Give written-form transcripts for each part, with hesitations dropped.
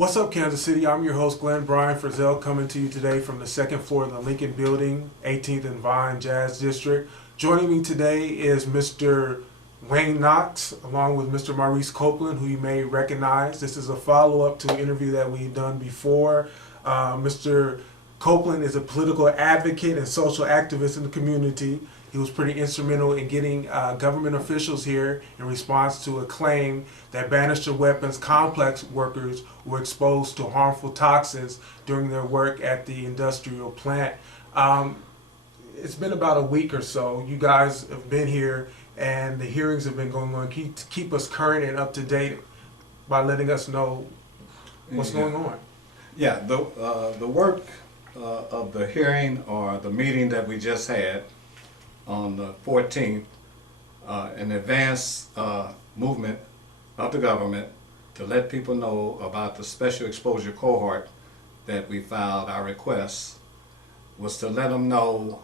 What's up, Kansas City? I'm your host, Glenn Brian Frizzell, coming to you today from the second floor of the Lincoln Building, 18th and Vine Jazz District. Joining me today is Mr. Wayne Knox, along with Mr. Maurice Copeland, who you may recognize. This is a follow-up to an interview that we've done before. Mr. Copeland is a political advocate and social activist in the community. He was pretty instrumental in getting government officials here in response to a claim that Bannister weapons complex workers were exposed to harmful toxins during their work at the industrial plant. It's been about a week or so. You guys have been here and the hearings have been going on. Keep us current and up to date by letting us know what's going on. Yeah, the work of the hearing or the meeting that we just had on the 14th, an advance movement of the government to let people know about the special exposure cohort that we filed our request, was to let them know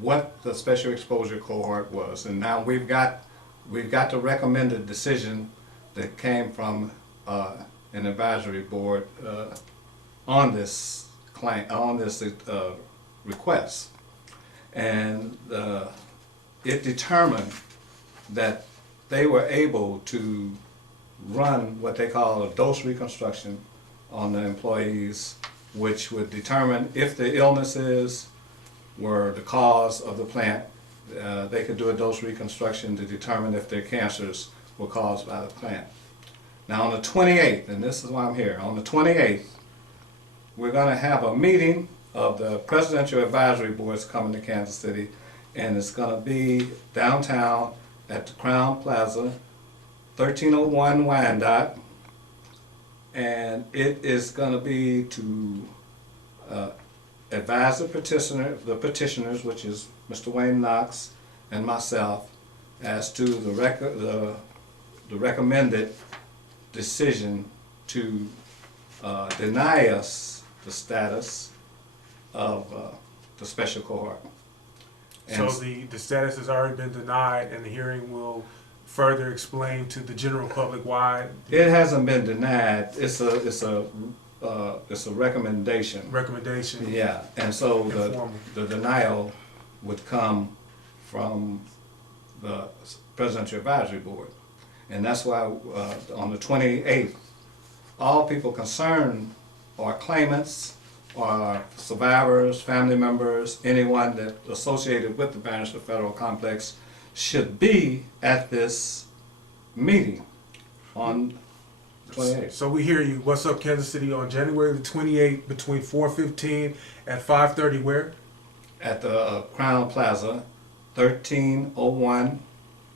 what the special exposure cohort was. And now we've got the recommended decision that came from an advisory board on this claim, on this request. And it determined that they were able to run what they call a dose reconstruction on the employees, which would determine if the illnesses were the cause of the plant. They could do a dose reconstruction to determine if their cancers were caused by the plant. Now on the 28th, and this is why I'm here, on the 28th, we're going to have a meeting of the Presidential Advisory Boards coming to Kansas City, and it's going to be downtown at the Crown Plaza, 1301 Wyandotte, and it is going to be to advise the petitioners, which is Mr. Wayne Knox and myself, as to the recommended decision to deny us the status of the special cohort. And so the status has already been denied, and the hearing will further explain to the general public why. It hasn't been denied. It's a recommendation. Recommendation. Yeah, and so the denial would come from the Presidential Advisory Board, and that's why on the 28th, all people concerned or claimants or survivors, family members, anyone that associated with the Bannister Federal Complex should be at this meeting on 28th. So we hear you. What's up, Kansas City, on January the 28th between 4:15 and 5:30 where? At the Crown Plaza, 1301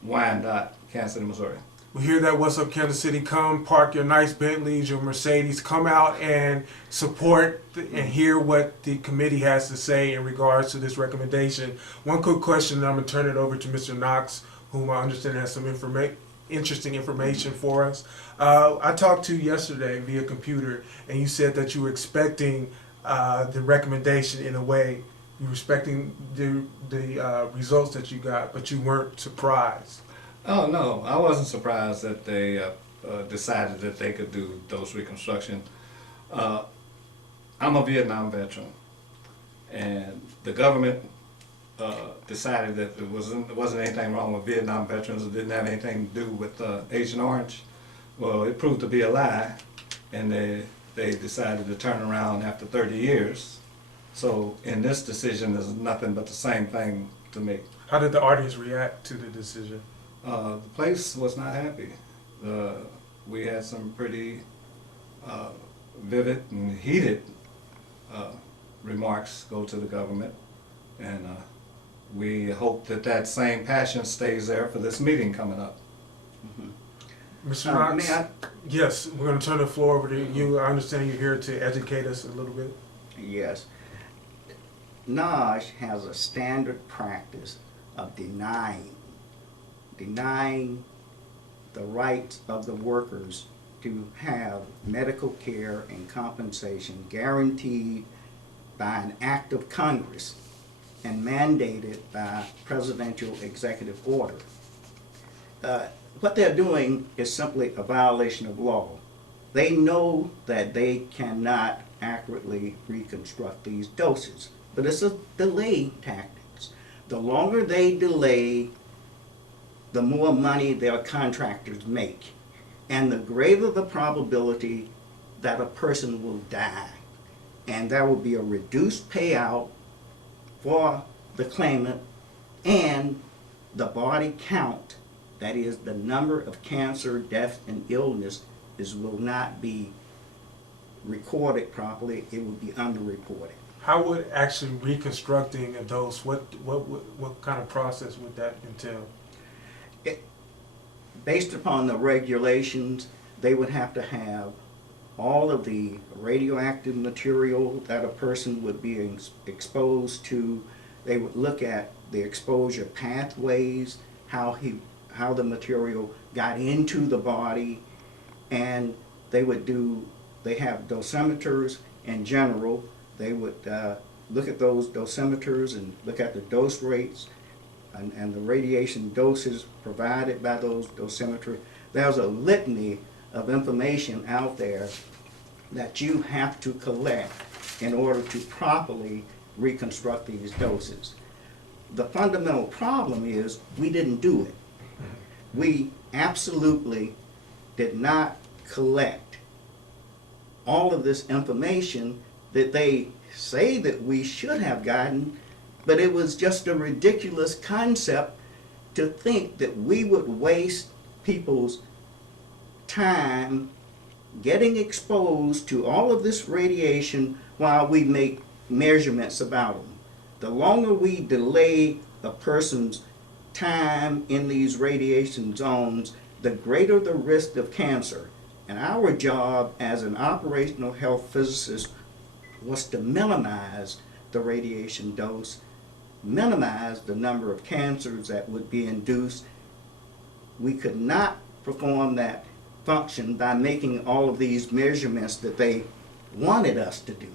Wyandotte, Kansas City, Missouri. We hear that. What's up, Kansas City? Come park your nice Bentleys, your Mercedes. Come out and support and hear what the committee has to say in regards to this recommendation. One quick question, and I'm going to turn it over to Mr. Knox, whom I understand has some interesting information for us. I talked to you yesterday via computer, and you said that you were expecting the recommendation in a way. You were expecting the results that you got, but you weren't surprised. Oh no, I wasn't surprised that they decided that they could do dose reconstruction. I'm a Vietnam veteran, and the government decided that there wasn't anything wrong with Vietnam veterans. It didn't have anything to do with Agent Orange. Well, it proved to be a lie, and they decided to turn around after 30 years. So in this decision, there's nothing but the same thing to me. How did the audience react to the decision? The place was not happy. We had some pretty vivid and heated remarks go to the government, and we hope that that same passion stays there for this meeting coming up. Mr. Knox? Yes, we're going to turn the floor over to you. I understand you're here to educate us a little bit. Yes. NOSH has a standard practice of denying the rights of the workers to have medical care and compensation guaranteed by an act of Congress and mandated by presidential executive order. What they're doing is simply a violation of law. they know that they cannot accurately reconstruct these doses, but it's a delay tactics. The longer they delay, the more money their contractors make, and the greater the probability that a person will die. And there will be a reduced payout for the claimant, and the body count, that is the number of cancer, death, and illness, will not be recorded properly. It will be underreported. How would actually reconstructing a dose, what kind of process would that entail? Based upon the regulations, they would have to have all of the radioactive material that a person would be exposed to. They would look at the exposure pathways, how the material got into the body, and they have dosimeters in general. They would look at those dosimeters and look at the dose rates and the radiation doses provided by those dosimeters. There's a litany of information out there that you have to collect in order to properly reconstruct these doses. The fundamental problem is we didn't do it. We absolutely did not collect all of this information that they say that we should have gotten, but it was just a ridiculous concept to think that we would waste people's time getting exposed to all of this radiation while we make measurements about them. The longer we delay a person's time in these radiation zones, the greater the risk of cancer. And our job as an operational health physicist was to minimize the radiation dose, minimize the number of cancers that would be induced. We could not perform that function by making all of these measurements that they wanted us to do.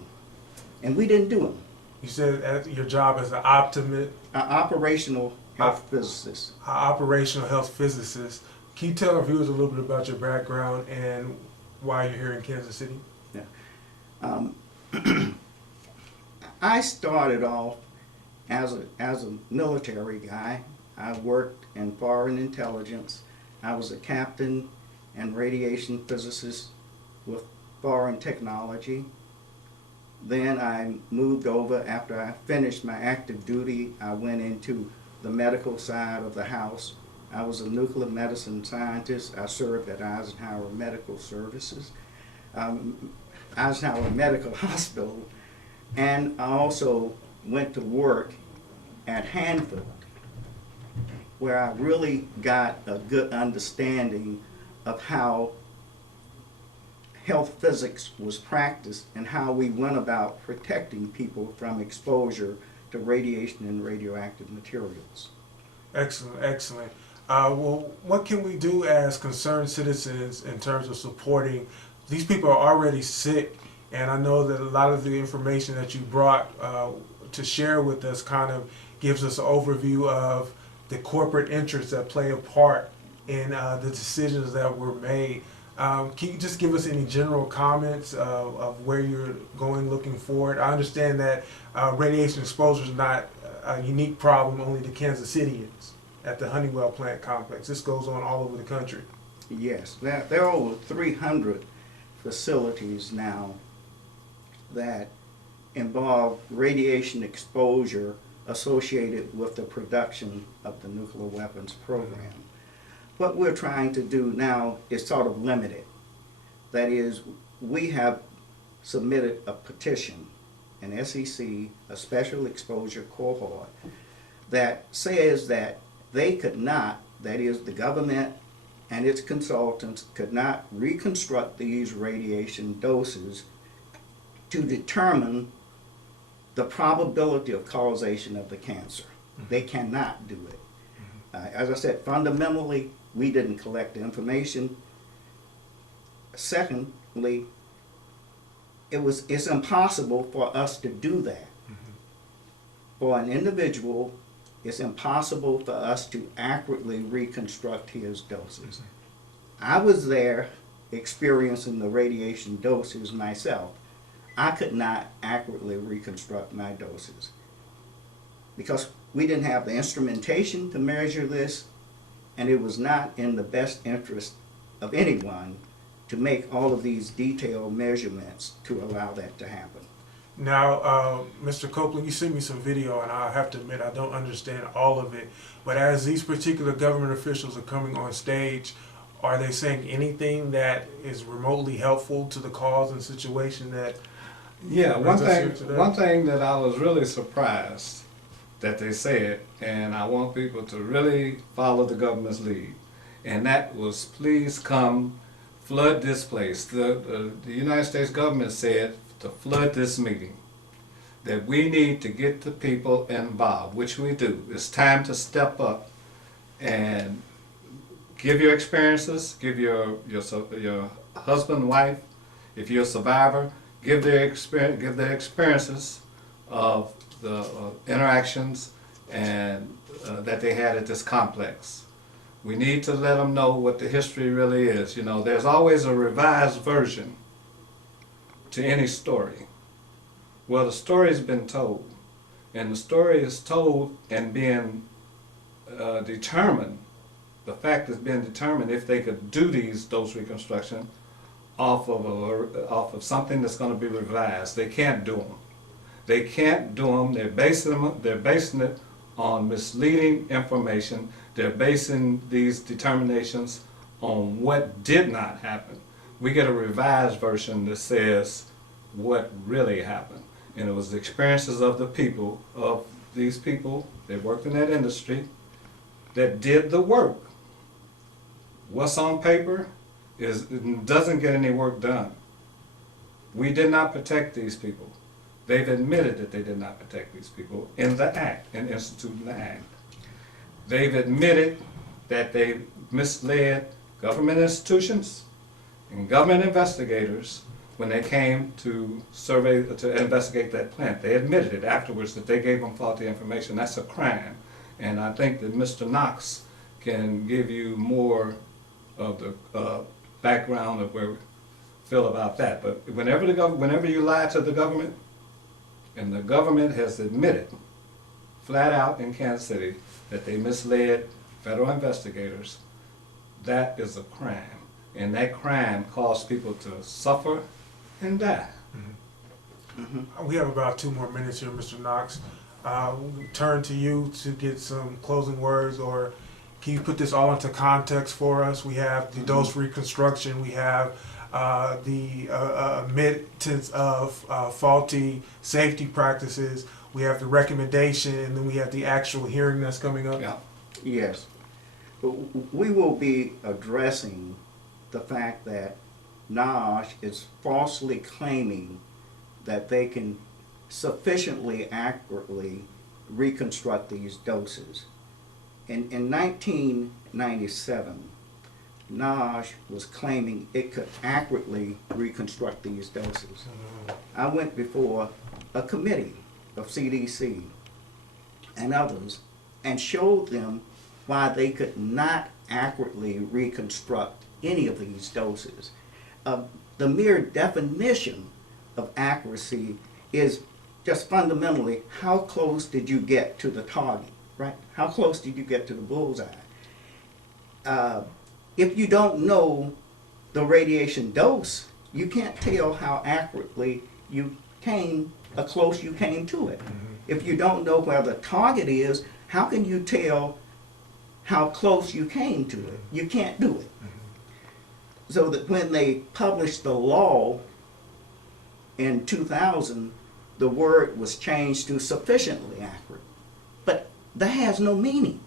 And we didn't do them. You said your job as an operational Health physicist. Operational health physicist. Can you tell our viewers a little bit about your background and why you're here in Kansas City? Yeah. I started off as a military guy. I worked in foreign intelligence. I was a captain and radiation physicist with foreign technology. Then I moved over. After I finished my active duty, I went into the medical side of the house. I was a nuclear medicine scientist. I served at Eisenhower Medical Services, Eisenhower Medical Hospital, and I also went to work at Hanford, where I really got a good understanding of how health physics was practiced and how we went about protecting people from exposure to radiation and radioactive materials. Excellent, excellent. Well, what can we do as concerned citizens in terms of supporting? These people are already sick, and I know that a lot of the information that you brought to share with us kind of gives us an overview of the corporate interests that play a part in the decisions that were made. Can you just give us any general comments of where you're going looking forward? I understand that radiation exposure is not a unique problem only to Kansas Cityans at the Honeywell plant complex. This goes on all over the country. Yes, there are over 300 facilities now that involve radiation exposure associated with the production of the nuclear weapons program. What we're trying to do now is sort of limited. That is, we have submitted a petition, an SEC, a special exposure cohort, that says that they could not, that is, the government and its consultants could not reconstruct these radiation doses to determine the probability of causation of the cancer. They cannot do it. As I said, fundamentally, we didn't collect the information. Secondly, it's impossible for us to do that. For an individual, it's impossible for us to accurately reconstruct his doses. I was there experiencing the radiation doses myself, I could not accurately reconstruct my doses because we didn't have the instrumentation to measure this, and it was not in the best interest of anyone to make all of these detailed measurements to allow that to happen. Now, Mr. Copeland, you sent me some video, and I have to admit I don't understand all of it. But as these particular government officials are coming on stage, are they saying anything that is remotely helpful to the cause and situation that? Yeah, brings us here today? one thing that I was really surprised that they said, and I want people to really follow the government's lead, and that was, please come flood this place. The United States government said to flood this meeting, that we need to get the people involved, which we do. It's time to step up and give your experiences, give your husband, wife, if you're a survivor, give their experiences of the interactions and that they had at this complex. We need to let them know what the history really is. You know, there's always a revised version to any story. Well, the story's been told, and the story is told and being determined. The fact is being determined if they could do those reconstruction off of something that's going to be revised. They can't do them. They can't do them. They're basing it on misleading information. They're basing these determinations on what did not happen. We get a revised version that says what really happened. And it was the experiences of these people that worked in that industry that did the work. What's on paper doesn't get any work done. We did not protect these people. They've admitted that they did not protect these people in the act, in instituting the act. They've admitted that they misled government institutions and government investigators when they came to investigate that plant. They admitted it afterwards that they gave them faulty information. That's a crime. And I think that Mr. Knox can give you more of the background of where we feel about that. But whenever you lie to the government, and the government has admitted flat out in Kansas City that they misled federal investigators, that is a crime. And that crime caused people to suffer and die. We have about 2 more minutes here, Mr. Knox. We'll turn to you to get some closing words, or can you put this all into context for us? We have the dose reconstruction, we have the admittance of faulty safety practices, we have the recommendation, and then we have the actual hearing that's coming up. Yeah. Yes. We will be addressing the fact that NASH is falsely claiming that they can sufficiently accurately reconstruct these doses. In 1997, NASH was claiming it could accurately reconstruct these doses. I went before a committee of CDC and others and showed them why they could not accurately reconstruct any of these doses. The mere definition of accuracy is just fundamentally how close did you get to the target, right? How close did you get to the bullseye? If you don't know the radiation dose, you can't tell how accurately close you came to it. If you don't know where the target is, how can you tell how close you came to it? You can't do it. So that when they published the law in 2000, the word was changed to sufficiently accurate. But that has no meaning.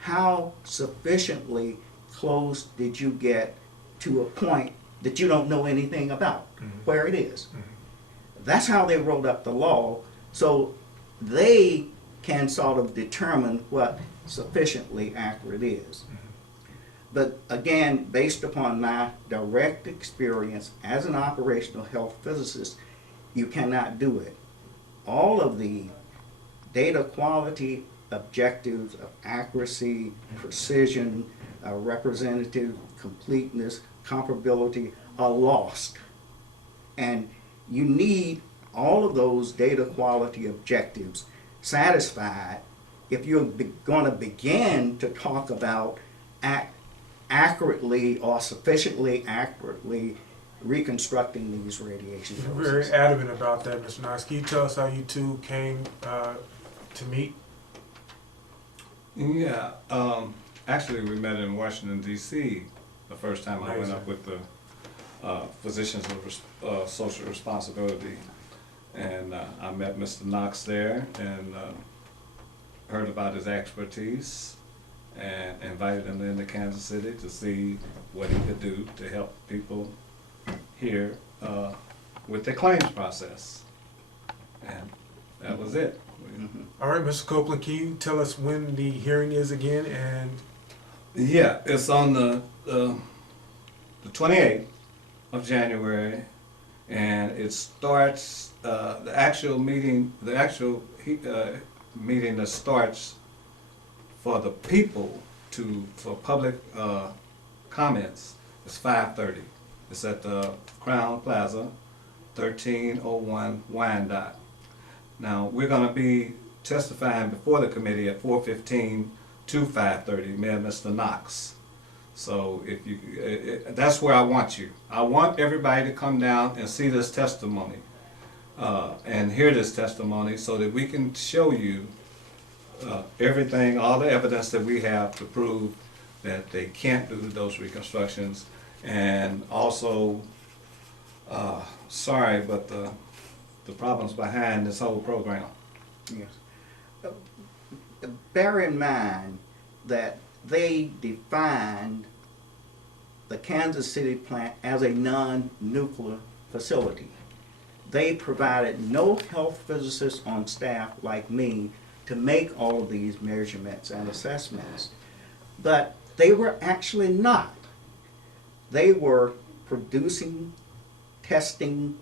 How sufficiently close did you get to a point that you don't know anything about where it is? That's how they wrote up the law, so they can sort of determine what sufficiently accurate is. But again, based upon my direct experience as an operational health physicist, you cannot do it. All of the data quality objectives of accuracy, precision, representative completeness, comparability are lost. And you need all of those data quality objectives satisfied if you're going to begin to talk about accurately or sufficiently accurately reconstructing these radiation You're doses. very adamant about that, Mr. Knox. Can you tell us how you two came to meet? Yeah, actually we met in Washington D.C. the first time I went Amazing. up with the physicians of social responsibility. And I met Mr. Knox there and heard about his expertise and invited him into Kansas City to see what he could do to help people here with the claims process. And that was it. All right, Mr. Copeland, can you tell us when the hearing is again? And Yeah, it's on the 28th of January, and it starts, the actual meeting that starts for the people for public comments is 5:30. It's at the Crown Plaza, 1301 Wyandotte. Now, we're gonna be testifying before the committee at 4:15 to 5:30, me and Mr. Knox. So if you, that's where I want you. I want everybody to come down and see this testimony, and hear this testimony so that we can show you everything, all the evidence that we have to prove that they can't do those reconstructions. And also, sorry, but the problems behind this whole program. Yes. Bear in mind that they defined the Kansas City plant as a non-nuclear facility. They provided no health physicists on staff like me to make all of these measurements and assessments. But they were actually not. They were producing, testing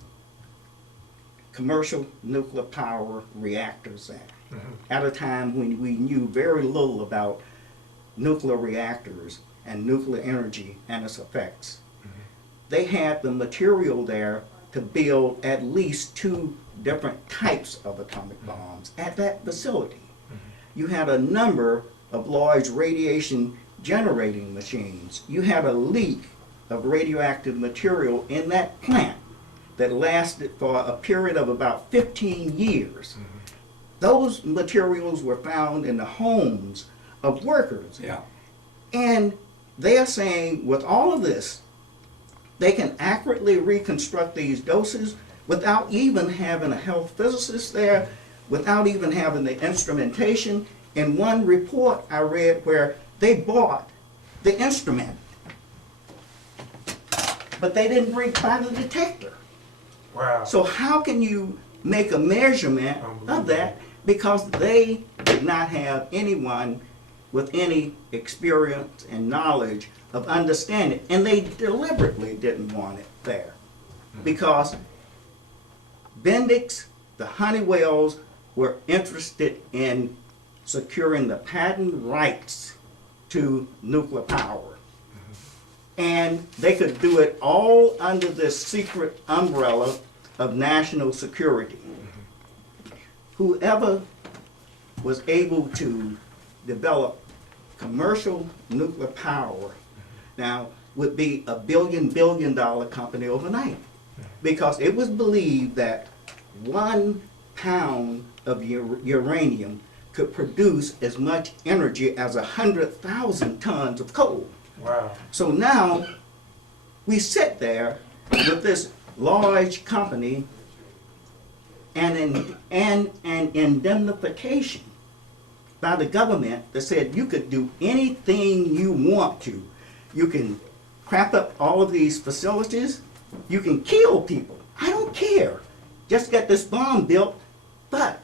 commercial nuclear power reactors at a time when we knew very little about nuclear reactors and nuclear energy and its effects. They had the material there to build at least 2 different types of atomic bombs at that facility. You had a number of large radiation generating machines. You had a leak of radioactive material in that plant that lasted for a period of about 15 years. Those materials were found in the homes of workers. Yeah. And they are saying with all of this, they can accurately reconstruct these doses without even having a health physicist there, without even having the instrumentation. In one report I read where they bought the instrument, but they didn't buy the detector. wow. So how can you make a measurement of that? Because they did not have anyone with any experience and knowledge of understanding, and they deliberately didn't want it there. Because Bendix, the Honeywells, were interested in securing the patent rights to nuclear power. And they could do it all under this secret umbrella of national security. Whoever was able to develop commercial nuclear power now would be a billion dollar company overnight. Because it was believed that 1 pound of uranium could produce as much energy as 100,000 tons of coal. Wow. So now we sit there with this large company and an indemnification by the government that said you could do anything you want to. You can crap up all of these facilities. You can kill people. I don't care. Just get this bomb built. But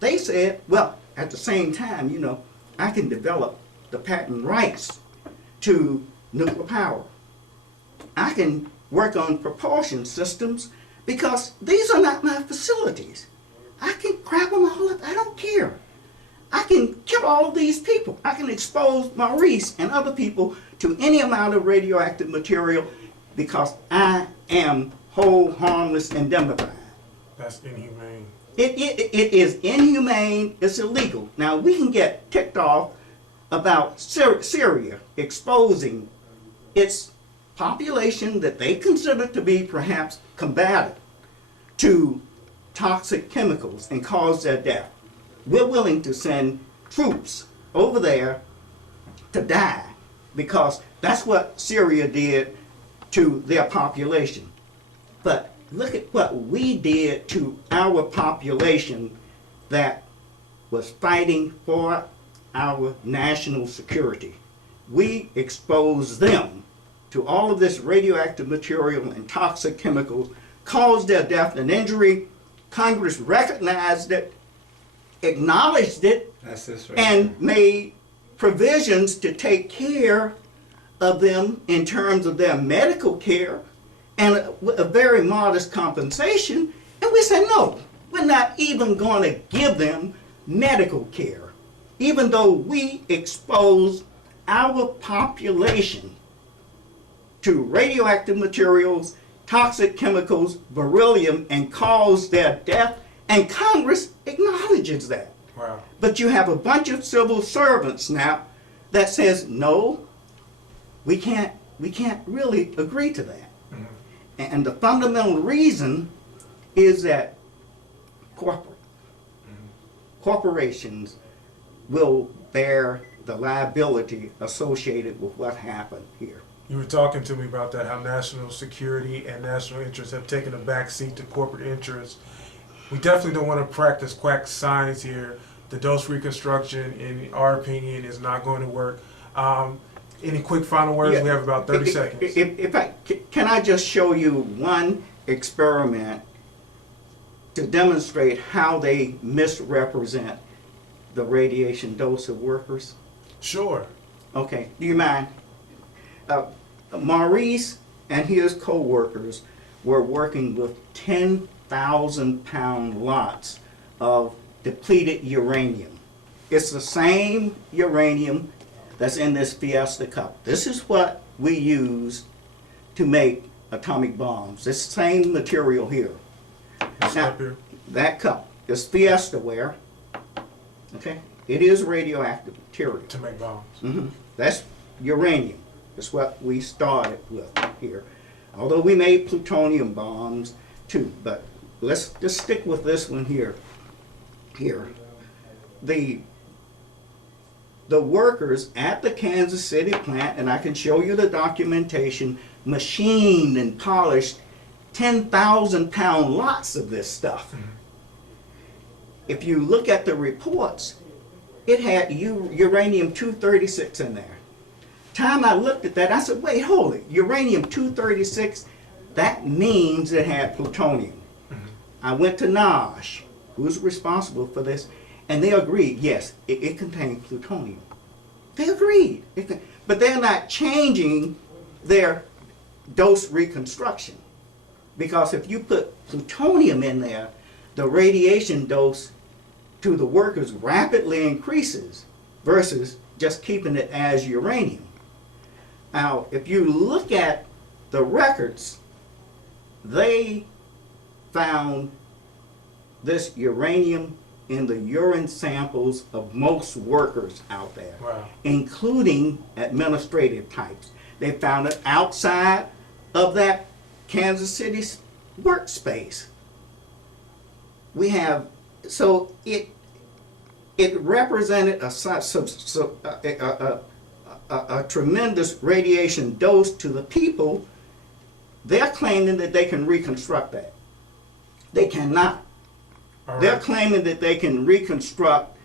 they said, well, at the same time, you know, I can develop the patent rights to nuclear power. I can work on propulsion systems because these are not my facilities. I can crap them all up. I don't care. I can kill all of these people. I can expose Maurice and other people to any amount of radioactive material because I am whole, harmless, and indemnified. That's inhumane. It is inhumane, it's illegal. Now, we can get ticked off about Syria exposing its population that they consider to be perhaps combative to toxic chemicals and cause their death. We're willing to send troops over there to die because that's what Syria did to their population. But look at what we did to our population that was fighting for our national security. We exposed them to all of this radioactive material and toxic chemicals, caused their death and injury. Congress recognized it, acknowledged it, That's this right and there. made provisions to take care of them in terms of their medical care and a very modest compensation. And we said, no, we're not even going to give them medical care, even though we exposed our population to radioactive materials, toxic chemicals, beryllium, and caused their death, and Congress acknowledges that. Wow. But you have a bunch of civil servants now that says, no, we can't really agree to that. Mhm. And the fundamental reason is that corporations will bear the liability associated with what happened here. You were talking to me about that, how national security and national interests have taken a back seat to corporate interests. We definitely don't want to practice quack science here. The dose reconstruction, in our opinion, is not going to work. Any quick final words? Yeah. We have about 30 seconds. Can I just show you one experiment to demonstrate how they misrepresent the radiation dose of workers? Sure. Okay, do you mind? Maurice and his co-workers were working with 10,000-pound lots of depleted uranium. It's the same uranium that's in this Fiesta cup. This is what we use to make atomic bombs. This same material here. This Now, up here. that cup is Fiesta ware. Okay? It is radioactive material. To make bombs. That's uranium. That's what we started with here. Although we made plutonium bombs too, but let's just stick with this one here. The workers at the Kansas City plant, and I can show you the documentation, machined and polished 10,000-pound lots of this stuff. If you look at the reports, it had uranium-236 in there. Time I looked at that, I said, wait, hold it. Uranium-236, that means it had plutonium. I went to NASH, who's responsible for this, and they agreed, yes, it contained plutonium. They agreed. But they're not changing their dose reconstruction. Because if you put plutonium in there, the radiation dose to the workers rapidly increases versus just keeping it as uranium. Now, if you look at the records, they found this uranium in the urine samples of most workers out there, Wow. including administrative types. They found it outside of that Kansas City workspace. We have, so it represented a tremendous radiation dose to the people. They're claiming that they can reconstruct that. They cannot. All They're right. claiming that they can reconstruct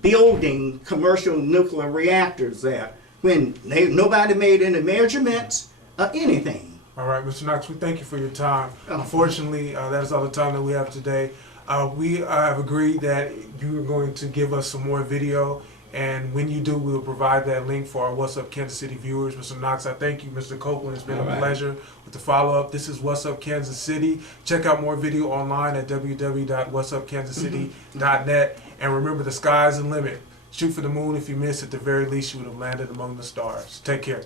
building commercial nuclear reactors there when nobody made any measurements or anything. All right, Mr. Knox, we thank you for your time. Oh. Unfortunately, that is all the time that we have today. We have agreed that you are going to give us some more video, and when you do, we will provide that link for our What's Up Kansas City viewers. Mr. Knox, I thank you. Mr. Copeland, it's been All a right. pleasure with the follow-up. This is What's Up Kansas City. Check out more video online at www.whatsupkansascity.net. And remember, the sky's the limit. Shoot for the moon. If you miss, at the very least, you would have landed among the stars. Take care.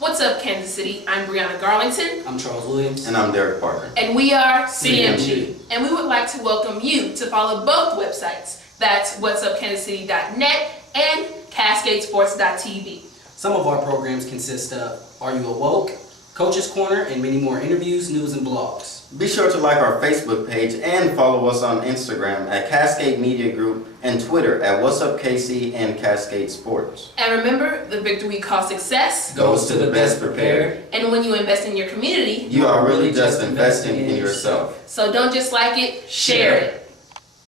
What's up, Kansas City? I'm Brianna Garlington. I'm Charles Williams. And I'm Derek Parker. And we are CMG. CMG. And we would like to welcome you to follow both websites. That's whatsupkansascity.net and cascadesports.tv. Some of our programs consist of Are You Awoke?, Coach's Corner, and many more interviews, news, and blogs. Be sure to like our Facebook page and follow us on Instagram at Cascade Media Group and Twitter at What's Up KC and Cascade Sports. And remember, the victory we call success Goes to the best prepared. And when you invest in your community, You are really just investing in yourself. So don't just like it, share it.